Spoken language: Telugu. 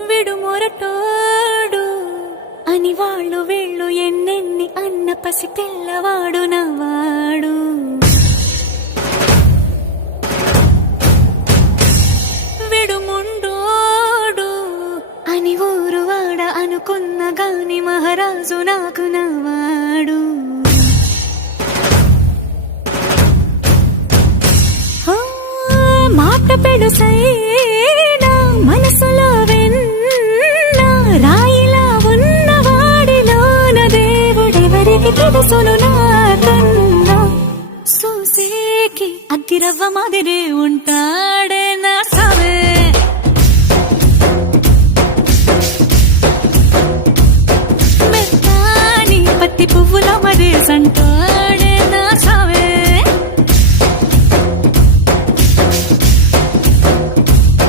విడు మొరటోడు అని వాళ్ళు వీళ్ళు ఎన్నెన్ని అన్న పసి పిల్లవాడు నవ్వాడు. విడు ముండోడు అని ఊరు వాడ అనుకున్న గాని మహారాజు నాకు నవ్వాడు. మాట పెడుసైనా మనసులో వెన్న రాయిలా ఉన్నవాడిలోన దేవుడెవరికి తెలుసును నాకన్నా. సూసేకి అగ్గిరవ్వ మాదిరే ఉంటా